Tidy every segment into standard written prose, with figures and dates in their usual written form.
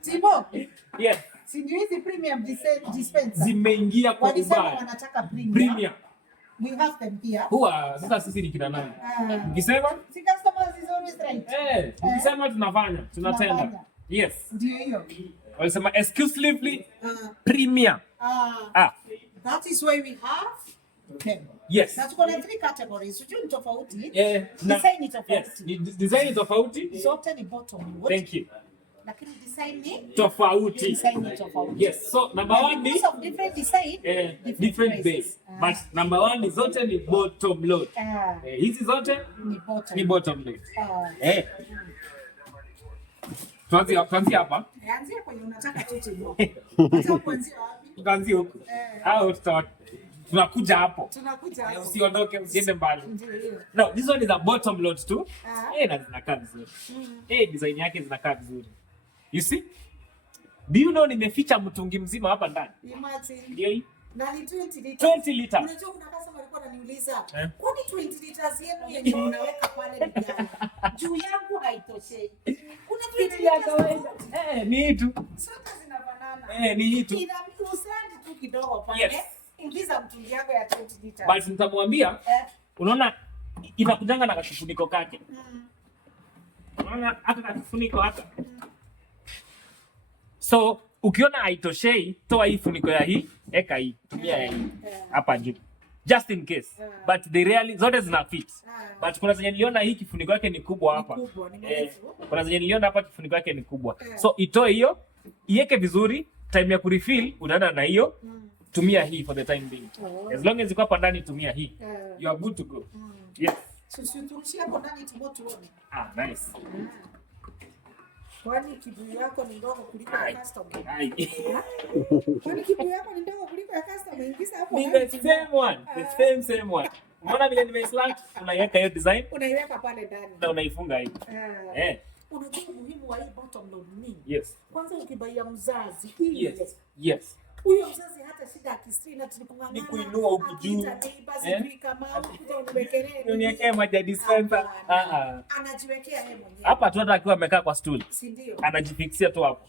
Timo. Yes. Si ndio hizi premium dispenser. Zimeingia kwa ubaya. Wanataka Premium. We have them here. Huwa sasa sisi ni kina nani? Ukisema? Si customers is always right. Ukisema tunafanya, tunatenda. Yes. Ndio hiyo. Walisema exclusively premium. That is why we have them. Yes. That's one of 3 categories. Sijui ni tofauti. Design ni tofauti. Yes. Design ni tofauti. Zote ni bottom load. Thank you. Lakini design ni tofauti. Design ni tofauti. Yes. So number 1 ni different design, different base. But number 1 ni zote ni bottom load. Hizi zote ni bottom load. Tuanzie hapa. Anzia kwenye unataka tu ndio. Unataka kuanzia wapi? Tuanzie huko. Au tunakuja hapo. Tunakuja hapo. Usiondoke, usiende mbali. No, this one is a bottom load too. Na zinakaa vizuri. Design yake zinakaa vizuri. You see? Do you know nimeficha mtungi mzima hapa ndani? Imagine. Ndio hii. Na ni 20 liters. 20 liters. Unajua kuna customer alikuwa ananiuliza, kwani 20 liters yenu yenye unaweka pale ni gani? Juu yangu haitoshei. Kuna 20 ya kawaida. Ni hii tu. Sote zinafanana. Ni hii tu. Ina usandi tu kidogo pale. Ingiza mtungi yako ya 20 liters. But nitamwambia, unaona inakujanga na kifuniko kake. Unaona hata na kifuniko hata. So ukiona haitoshei, toa hii funiko ya hii, eka hii, tumia hii hapa juu. Just in case. But they really zote zina fit. But kuna zenye niliona hii kifuniko yake ni kubwa hapa. Kuna zenye niliona hapa kifuniko yake ni kubwa. So itoe hiyo, iweke vizuri, time ya kurefill unaenda na hiyo. Tumia hii for the time being. As long as iko hapa ndani tumia hii. You are good to go. Yes. Sisi turushia hapo ndani tuone. Nice. Kwani kibuyu yako ni ndogo kuliko ya customer? Kwani kibuyu yako ni ndogo kuliko ya customer? Ingiza hapo. Ni the same one. The same one. Unaona vile nimeslant, unaiweka hiyo design. Unaiweka pale ndani. Na unaifunga hivi. Unajua umuhimu wa hii bottom load nini? Yes. Kwanza ukibaia mzazi. Yes. Huyo mzazi hata shida akisina tulikungangana. Ni kuinua huku juu. Kama ukuja uniwekelee. Uniwekee maji dispenser. Anajiwekea yeye mwenyewe. Hapa tu hata akiwa amekaa kwa stool. Si ndio? Anajifixia tu hapo.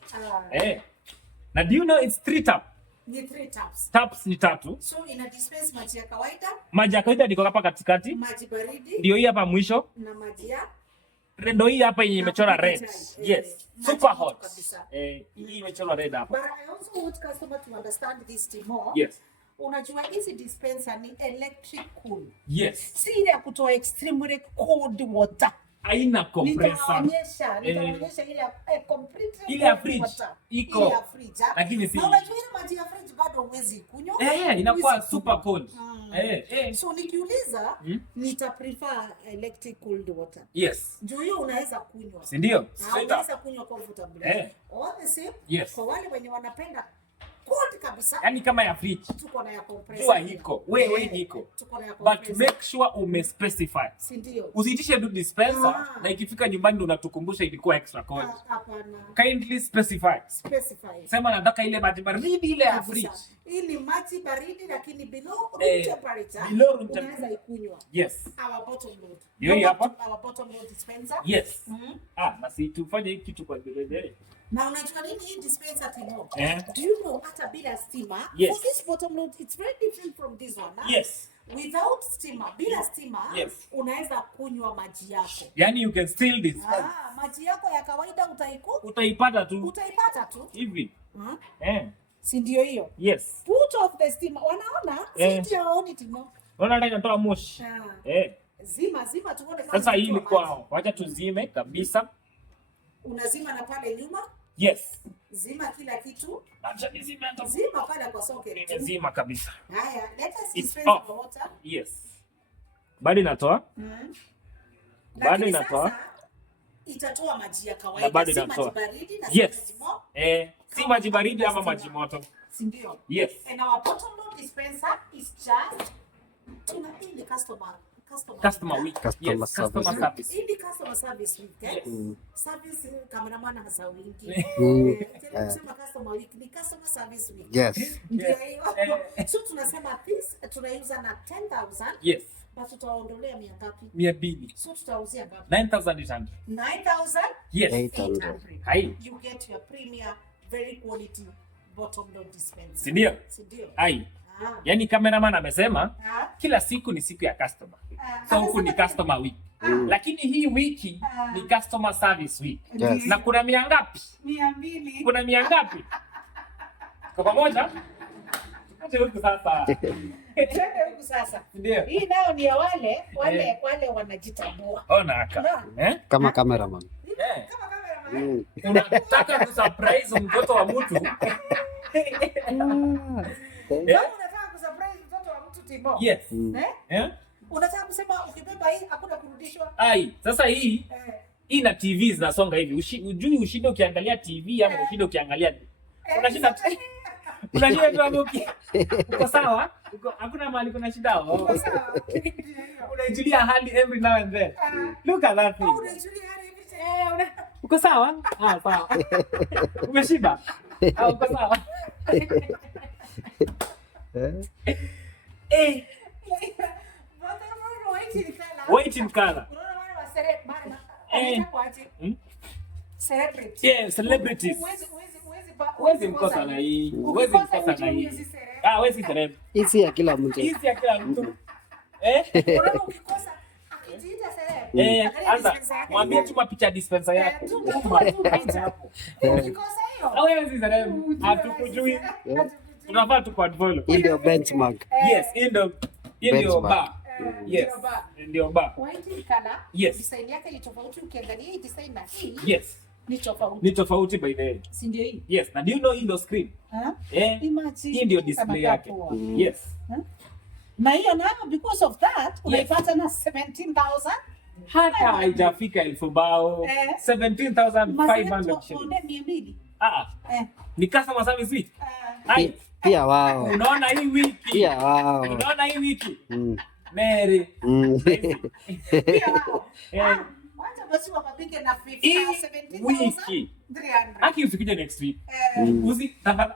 Na do you know it's 3 tap? Ni 3 taps. Taps ni 3. So ina dispense maji ya kawaida. Maji ya kawaida ndiko hapa katikati. Maji baridi. Ndio hii hapa mwisho. Na maji ya ndio hii hapa yenye imechora red. Yes. Super hot. Hii imechora red hapa. But I also want customer to understand this more. Yes. Unajua hizi dispenser ni electric cool. Yes. Si ile ya kutoa extremely cold water. Haina compressor. Nitaonyesha ile ya completely ile ya fridge iko. Ile ya fridge. Lakini si. Na unajua ile maji ya fridge bado huwezi kunywa. Inakuwa super cold. So nikiuliza nita prefer electric cooled water. Yes. Juu hiyo unaweza kunywa. Si ndio? Unaweza kunywa comfortably. All the same. Yes. Kwa wale wenye wanapenda cold kabisa. Yaani kama ya fridge. Tuko na ya compressor. Jua hiko. Wewe hiko. Tuko na ya compressor. But make sure umespecify. Si ndio? Usiitishe tu dispenser na ikifika nyumbani ndo unatukumbusha ilikuwa extra cold. Hapana. Kindly specify. Sema nataka ile maji baridi ile ya fridge. Hii ni maji baridi lakini below room temperature. Below room temperature. Unaweza ikunywa. Yes. Our bottom load. Hiyo hapa. Our bottom load dispenser. Yes. Basi tufanye hiki kitu kwa vile. Na unajua nini hii dispenser Timo? Do you know hata bila steamer? Yes. For this bottom load it's very different from this one. Yes. Without steamer, bila steamer, unaweza kunywa maji yako. Yani you can still dispense. Maji yako ya kawaida utaipata tu. Utaipata tu. Hivi. Si ndio hiyo? Yes. Put off the steamer. Wanaona? Si ndio waoni Timo? Unaona inatoa moshi. Zima tuone kama. Sasa hii ilikuwa wacha tuzime kabisa. Unazima na pale nyuma? Yes. Zima kila kitu. Acha nizime hata. Zima pale kwa socket. Nimezima kabisa. Haya, let us dispense the water. Yes. Bado inatoa? Bado inatoa. Itatoa maji ya kawaida. Bado inatoa. Maji baridi na yes. Si maji baridi ama maji moto. Si ndio? Yes. And our bottom load dispenser is just to the customer week. Customer service. In the customer service week. Yes. Service cameraman hasa wingi. Tunasema customer week ni customer service week. Yes. Ndio hiyo. So tunasema this tunauza na 10,000. Yes. Basi tutaondolea 100 ngapi? 200. So tutauzia ngapi? 9,800. 9,000? Yes. 800. Hai. You get your Premier very quality bottom load dispenser. Sindio? Sindio? Hai. Yaani cameraman amesema kila siku ni siku ya customer. So huku ni customer week. Lakini hii wiki ni customer service week. Yes. Na kuna 100 ngapi? 200. Kuna 100 ngapi? Kwa pamoja? Tukaje huku sasa. Twende huku sasa. Ndio. Hii nayo ni ya wale wanajitambua. Ona aka. Kama cameraman. Kama cameraman. Unataka kusurprise mtoto wa mtu. Kama unataka kusurprise mtoto wa mtu Timo. Yes. Unataka kusema ukibeba hii hakuna kurudishwa? Ai, sasa hii na TV zinasonga hivi. Ujui ushinde ukiangalia TV ama ushinde ukiangalia. Unashinda tu hapo. Uko sawa? Hakuna mahali kuna shida. Uko sawa. Unaijulia hali every now and then. Look at that thing. Unaijulia hali every time. Uko sawa? Sawa. Umeshiba? Uko sawa? White in color. Celebrities. Wezi mkosa na hii. Wezi mkosa na hii. Wezi celeb. Hizi ya kila mtu. Hizi ya kila mtu. Ukikosa akijiita celeb. Anza. Mwambie tuma picha dispenser yako. Ukikosa hiyo. Wezi celeb. Hatukujui. Tunafaa tu follow. Ndio benchmark. Yes, ndio bar. Yes. Ndio bar. White in color. Yes. Design yake ni tofauti ukiangalia hii design na hii. Yes. Ni tofauti by the way. Si ndio hii? Yes. Na do you know hii ndio screen? Imagine. Hii ndio display yake. Yes. Na hiyo nayo because of that unaipata na 17,000. Hata haijafika 1000 bao. 17,500 shillings. Ni customer service week. Pia wao. Unaona hii wiki. Pia wao. Unaona hii wiki. Mary. Pia wao. Wacha basi wapige na 17,300. Aki usikuje next week.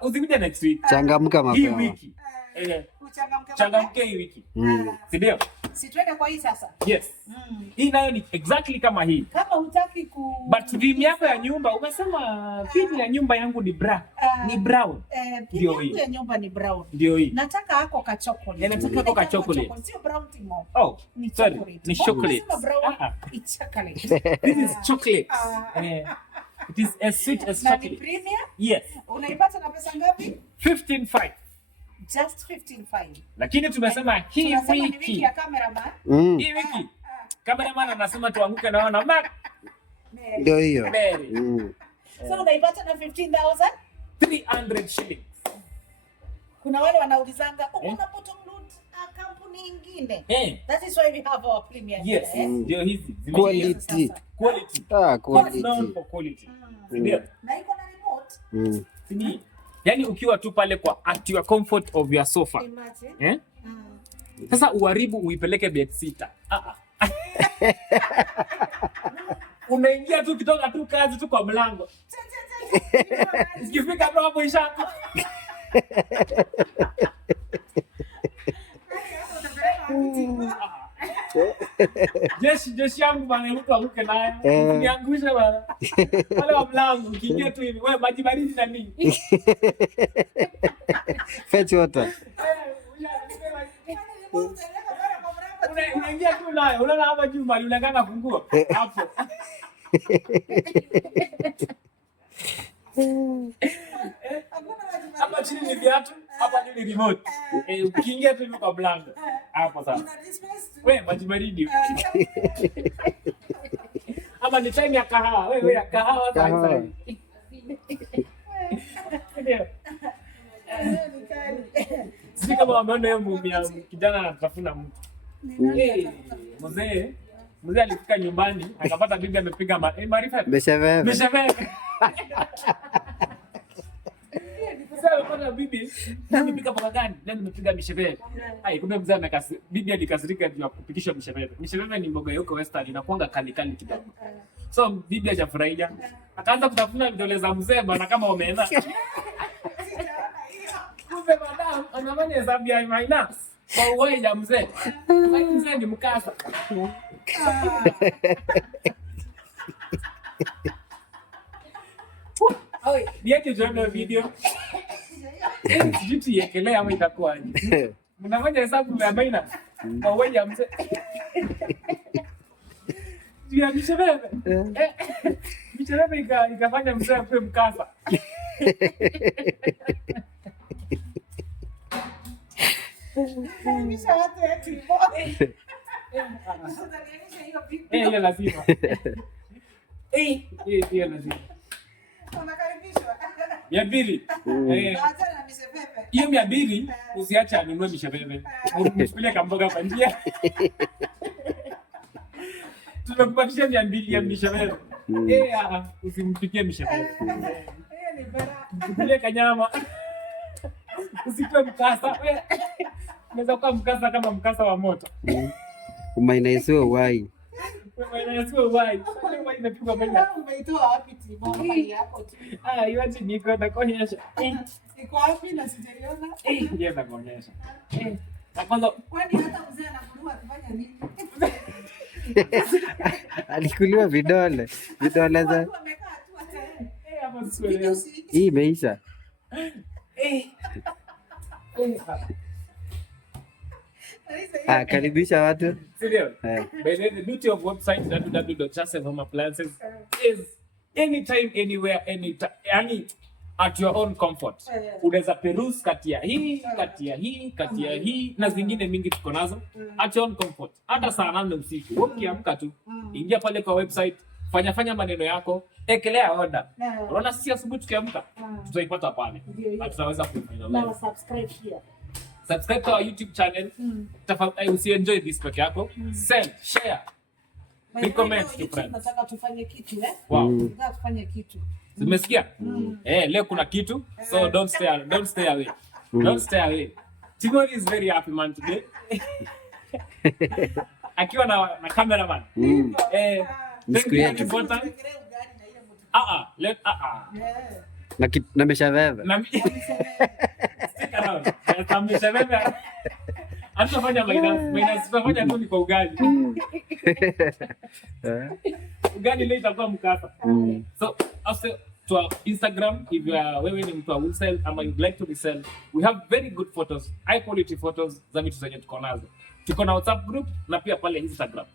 Usikuje next week. Changamka mapema. Hii wiki. Changamke hii wiki. Si ndio? Si twende kwa hii sasa. Yes. Hii nayo ni exactly kama hii. Kama hutaki But theme yako ya nyumba umesema theme ya nyumba yangu ni ni brown. Ndio hii. Ya nyumba ni brown. Ndio hii. Nataka hako ka chocolate. Nataka hako ka chocolate. Sio brown Timo. Ni sorry. Ni chocolate. It's chocolate. This is chocolate. It is as sweet as chocolate. Ni Premier? Yes. Unaipata na pesa ngapi? 15,500. Just 15,500. Lakini tumesema hii wiki ya cameraman. Hii wiki cameraman anasema tuanguke na wana Mark. Ndio hiyo. So unaipata na 15,300 shillings. Kuna wale wanaulizanga kuna bottom load kampuni nyingine. That is why we have our Premier. Yes. Ndio hizi. Quality. Quality. Known for quality. Ndio. Na iko na remote. Sini. Yaani ukiwa tu pale kwa at your comfort of your sofa. Imagine. Sasa uharibu uipeleke bedsitter. Unaingia tu kitoka tu kazi tu kwa mlango. Ikifika hapo ishako. Jeshi yangu bana mtu amuke nayo. Niangushe bana. Wale wa mlango ukiingia tu hivi wewe maji baridi na nini? Fetch water. Unaingia tu nayo. Unaona hapa juu mali unakanga funguo hapo. Hapa chini ni viatu, hapa ni remote. Ukiingia tu hivi kwa mlango. Hapo sasa. Wewe maji baridi. Ama ni time ya kahawa. Wewe ya kahawa sasa. Ndio. Sisi kama wameona hiyo mumia kijana anatafuna mtu. Mzee alifika nyumbani akapata bibi amepiga maarifa. Mesheveve. Sasa alipata bibi, nimepika mboga gani? Leo nimepiga misheveve. Kumbe mzee bibi alikasirika juu ya kupikisha misheveve. Misheveve ni mboga yoko western inakuanga kali kidogo. So bibi hajafurahia. Akaanza kutafuna vidole za mzee bana kama umeenda. Kumbe madam anafanya hesabu ya minus. Mauai ya mzee. Mzee ni mkasa. Oi, niache tuone video. Jitu yekelea ama itakuwaje? Mnafanya hesabu ya baina. Mauai ya mzee. Ya mishebebe. Mishebebe ikafanya mzee ape mkasa. Misha watu yetu hivyo. Hiyo lazima. Hiyo lazima. Unakaribishwa. 200. Acha na mishebebe. Hiyo 200 usiache anunue mishebebe. Mchukulie kamboga kwa njia. Tumekupatia 200 ya mishebebe. Usimpikie mishebebe. Hiyo ni bara. Mchukulie kanyama. Usitoe mkasa. Unaweza kuwa mkasa kama mkasa wa moto. Umainaisiwa uwai. Umainaisiwa uwai. Uwai inapigwa mbele. Umeitoa wapi timu? Mali yako tu. Iwaje niko nakuonyesha. Iko wapi na sijaiona? Ndio nakuonyesha. Na kwanza kwani hata mzee anakuliwa akifanya nini? Alikuliwa vidole. Vidole za. Wamekaa tu hata hapo sio. Hii imeisha. Karibisha watu. Ndio. By the beauty of website www.jasevhomeappliances is anytime anywhere any at your own comfort. Unaweza peruse kati ya hii na zingine mingi tuko nazo at your own comfort. Hata saa 8 usiku ukiamka tu ingia pale kwa website, fanya maneno yako, ekelea order. Unaona sisi asubuhi tukiamka tutaipata pale. Na tutaweza kuifanya live. na subscribe here. Subscribe to our YouTube channel. Tafadhali usienjoy this peke yako. Send, share. Comment to friends. Nataka tufanye kitu Wow. Nataka tufanye kitu. Umesikia? Leo kuna kitu. So don't stay away. Don't stay away. Timothy is very happy man today. Akiwa na cameraman. Thank you for important. Na mishebebe. Stick around. Mishebebe. Atafanya minus tutafanya tu ni kwa ugali. Ugali leo itakuwa mkasa. So also to our Instagram, if you are wewe ni mtu wa wholesale ama you'd like to resell, we have very good photos, high quality photos za vitu zenye tuko nazo. Tuko na WhatsApp group na pia pale Instagram.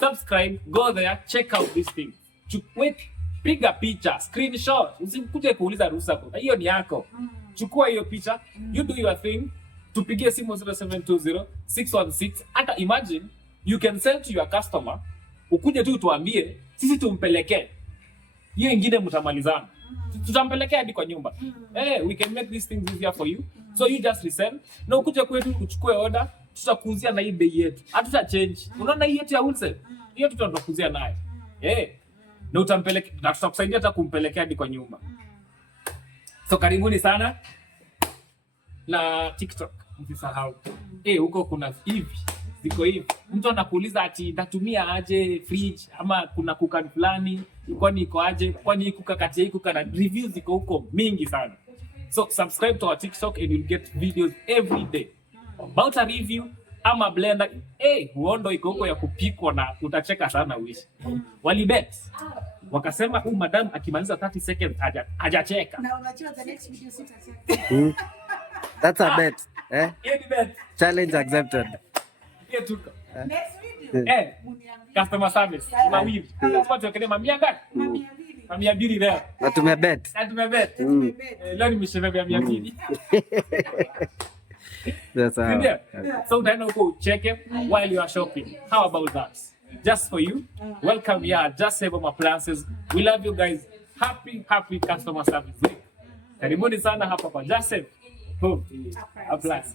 Subscribe, go there, check out this thing. Piga picha, screenshot. Usikuje kuuliza ruhusa. Hiyo ni yako. Chukua hiyo picha, you do your thing. Tupigie simu 0720-616. Hata imagine you can sell to your customer. Ukuje tu tuambie, sisi tumpelekee. Hiyo ingine mtamalizana. Tutampelekea hadi kwa nyumba. We can make these things easier for you. So you just resell. Na ukuje kwetu uchukue order, tutakuuzia na hii bei yetu. Hatuta change. Unaona hii yetu ya wholesale? Hiyo tutakuuzia nayo. Na utampelekea, na tutakusaidia hata kumpelekea hadi kwa nyumba. So karibuni sana. Na TikTok msisahau. Huko kuna hivi. Ziko hivi. Mtu anakuuliza ati nitatumia aje fridge ama kuna kuka fulani, kwani iko aje? Kwani hii kuka kati ya hii kuka na reviews ziko huko mingi sana. So subscribe to our TikTok and you'll get videos every day about a review ama blender. Huondo iko huko ya kupikwa na utacheka sana wish. Walibet. Wakasema huyu madam akimaliza 30 seconds hajacheka. Na unajua the next video sitacheka. That's a bet. Any bet. Challenge accepted. Next video. Customer service. Mawili. Lazima tuwekele mamia ngapi? 200 leo. Na tumebet. Leo ni mishebebe ya 200. That's all. So utaenda huko ucheke while you are shopping. How about that? Just for you. Welcome here. Just Save Home Appliances. We love you guys. Happy customer service week. Karibuni sana hapa kwa Just Save Home Appliances.